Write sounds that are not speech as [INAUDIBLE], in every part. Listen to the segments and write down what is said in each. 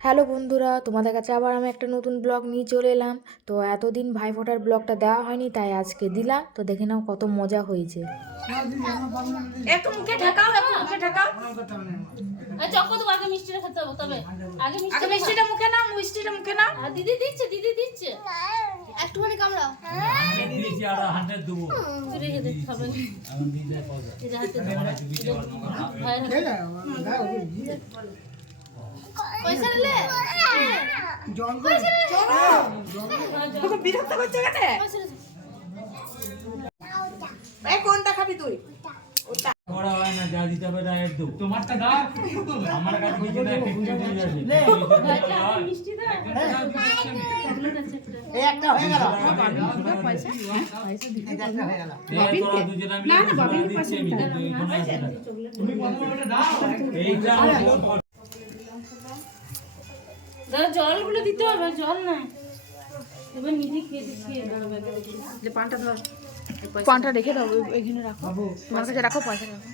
Hello বন্ধুরা তোমাদের কাছে আবার আমি একটা নতুন ব্লগ নিয়ে চলে এলাম। তো এতদিন ভাইফোঁটার ব্লগটা দেওয়া হয়নি তাই আজকে দিলাম। তো দেখে নাও কত মজা হয়েছে। একটু মুখে একটু আচ্ছা অক্ষ তো আগে মিষ্টিটা খেতে হবে তবে। আগে মিষ্টি আগে মিষ্টিটা মুখে নাও মিষ্টিটা মুখে নাও। দিদি দিচ্ছে দিদি দিচ্ছে। একটুখানি কামড়াও। আর দেবো রেখে দে খাবে হাতে। তোকে বিরক্ত করছে কেন? পয়সা কোনটা খাবি তুই? করা হয় না যা দিতে হবে ডাইরেক্ট দেবো। তোমারটা দাও। আমার কাছে কিছু না ফিফটি দিয়ে হাতে মিষ্টি দাও। চকলেট আছে একটা। না না বাবা দিচ্ছি আমি এইটা দাদা জলগুলো দিতে হবে জল নাই। এবার নিজে খেয়ে খেয়ে পানটা ধর পানটা রেখে দাও এখানে রাখো। তোমার কাছে রাখো পয়সা রাখো।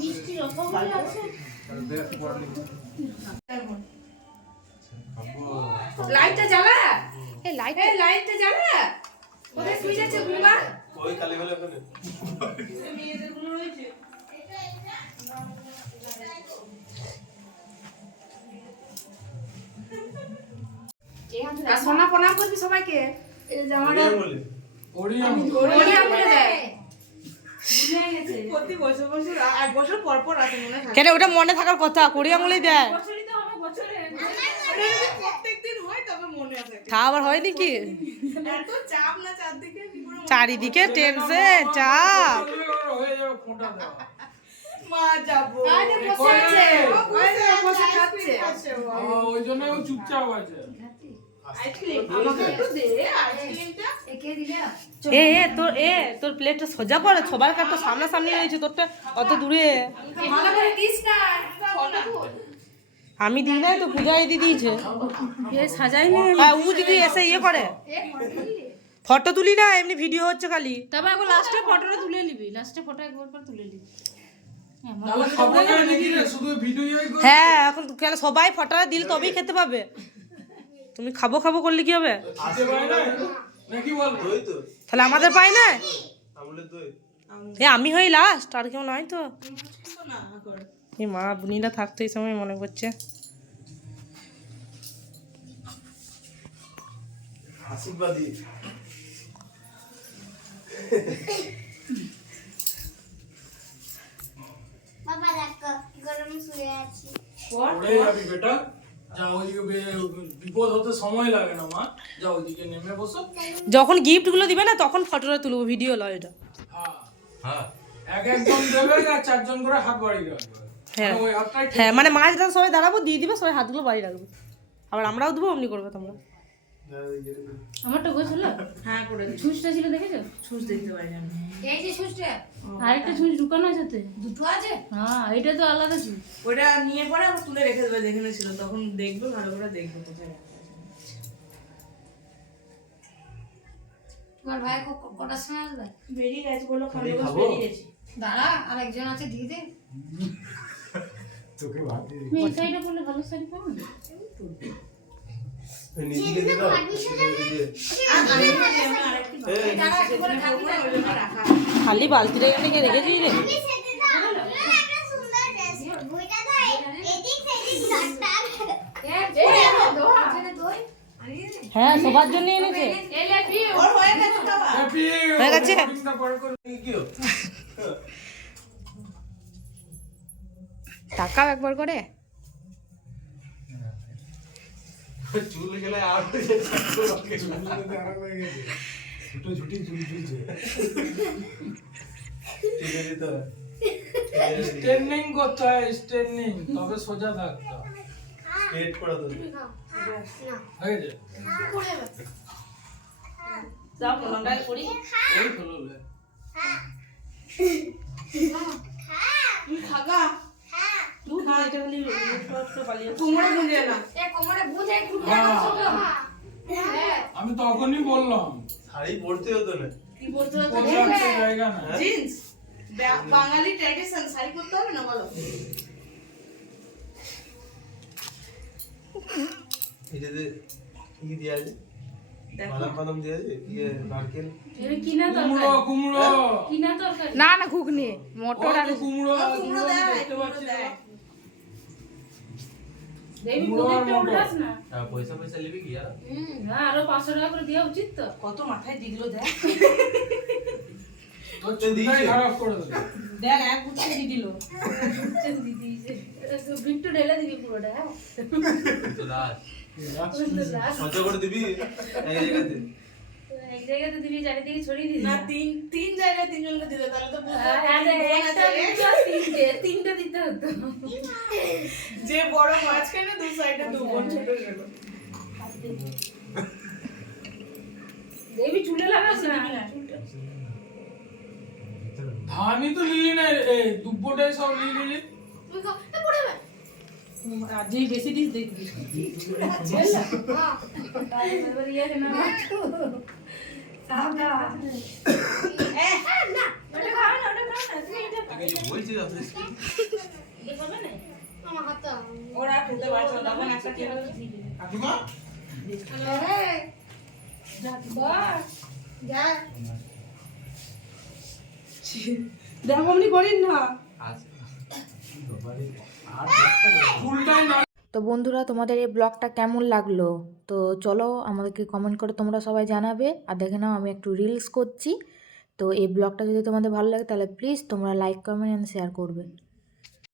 মিষ্টি রসগোল্লা আছে লাইটটা জ্বালা লাইটটা জ্বালা? কোথায় সুইচ আছে? ওই কালী বেলা ওখানে? আর সোনা প্রণাম করবি সবাইকে? জামাটা বলে। ওরি আঙুলে দেয়। প্রতি বছর বছর এক বছর পর পর আসে মনে কেন ওটা মনে থাকার কথা কুড়ি আঙুলেই দেয়। বছরই তো হবে বছরে। প্রত্যেকদিন হয় তবে মনে আছে। তা আবার হয়নি কি? চাপ না চারদিকে চারিদিকে টেনশন চাপ ও ও এ এ তোর এ তোর প্লেটটা সোজা করে সবার কাছে তো সামনাসামনি রয়েছে তোরটা অত দূরে। আমি দিই নাই তো পূজা দিদি দিয়েছে। সাজাই নি। হ্যাঁ উ দিদি এসে ইয়ে করে। ফটো তুলি না এমনি ভিডিও হচ্ছে খালি। তবে একবার লাস্টে ফটোটা তুলে নিবি। লাস্টে ফটো একবার করে তুলে নিবি। করে হ্যাঁ এখন কেন সবাই ফটোটা দিলে তবেই খেতে পাবে। তুমি খাব খাব করলে কি হবে? আসতে পারে না? নাকি বল দই তো। তাহলে আমাদের পাই না? এ আমি হই লাস্ট আর কেউ নয় তো। এই মা বুনিরা থাকতো এই সময় মনে করছে আশীর্বাদী বাবা দেখো কি করে আমি শুয়ে আছি। পড়ে যাবি বেটা। যা ওইদিকে বে- বিপদ হতে সময় লাগে না মা। যা ওইদিকে নেমে বসো। যখন গিফটগুলো দিবে না তখন ফটোটা তুলবো ভিডিও লয় এটা। হ্যাঁ। হ্যাঁ। হ্যাঁ। মানে হ্যাঁ মানে মাছ সবাই দাঁড়াবো দিয়ে দিবে সবাই হাতগুলো বাড়ি রাখবে। আবার আমরাও দেবো অমনি করবে তোমরা। আমারটা গোছল হ্যাঁ করে ছুঁচটা ছিল দেখেছ? ছুঁচ দেখতে পারি আমি। এই যে আরেকটা ছুঁচ ঢুকানো আছে সাথে দুটো আছে? হ্যাঁ এটা তো আলাদা ছুঁচ। ওটা নিয়ে পরে আবার তুলে রেখে দেবে যেখানে ছিল তখন দেখবে ভালো করে দেখবে কোথায় তোমার ভাই কটার সময় আসবে? বেরিয়ে গেছে বলল খন্ডে বেরিয়ে গেছে। দাঁড়া আর একজন আছে দিয়ে দে। তোকে ভাত দিয়ে তুমি এই শাড়িটা পরলে ভালো শাড়ি পাবো? খালি বালতিটা এখানে কে রেখেছি রে। হ্যাঁ সবার জন্য এনেছে। ওর হয়ে গেছে খাবার হ্যাপি হয়ে গেছে? ওপেনিংটা পরে করে কি হলো? টাকাও একবার করে। চুল গেলে আর হয়ে ঝুটি চুল চুলছে তুলে স্ট্রেনিং করতে হয় স্ট্রেনিং তবে সোজা থাকতে স্ট্রেট করা তো হয়ে যায়। যাও প্রণামটা করি এই হলো লে। খাগা আমি তখনই বললাম। শাড়ি পরতে হতো না। কি বলতে হবে জায়গা না। জিন্স। বাঙালি ট্র্যাডিশন শাড়ি পরতে হবে না বলো? এটাতে কি দিয়ে আছে? না না ঘুগনি মটর আর কুমড়ো দেয় আর প্রদীপটা মটর। উল্টাস না? পয়সা পয়সা নেবে কি আরও? পাঁচশো টাকা করে দেওয়া উচিত তো। কত মাথায় দিগুলো দেখ। [LAUGHS] এক গুচ্ছে দি দিল। দিদি বিট্টু ঢেলে দিবি পুরোটা হ্যাঁ? ওই তো last। সহ্য করে দিবি? এই জায়গাতে এক জায়গাতে দিবি চারিদিকে ছড়িয়ে দিবি। না তিন তিন জায়গায় তিনজনকে দিলে তাহলে তো বুঝতে পারবি বোন একটা আছে। দুটো আর তিনটে তিনটে দিতে হতো। যে বড় মাঝখানে দু সাইডে দু বোন ছোট ছোট। দেখবি চুলে লাগাস না? ধানই তো নিলি না দুব্বটাই সব নিয়ে নিলি হাতে ওরা পারছে না তখন একটা খেয়ে কাকিমা দেখো অমনি করিন না। না তো বন্ধুরা, তোমাদের এই ব্লগটা কেমন লাগল? তো চলো আমাদেরকে কমেন্ট করে তোমরা সবাই জানাবে। আর দেখে নাও, আমি একটু রিলস করছি। তো এই ব্লগটা যদি তোমাদের ভালো লাগে, তাহলে প্লিজ তোমরা লাইক কমেন্ট অ্যান্ড শেয়ার করবে।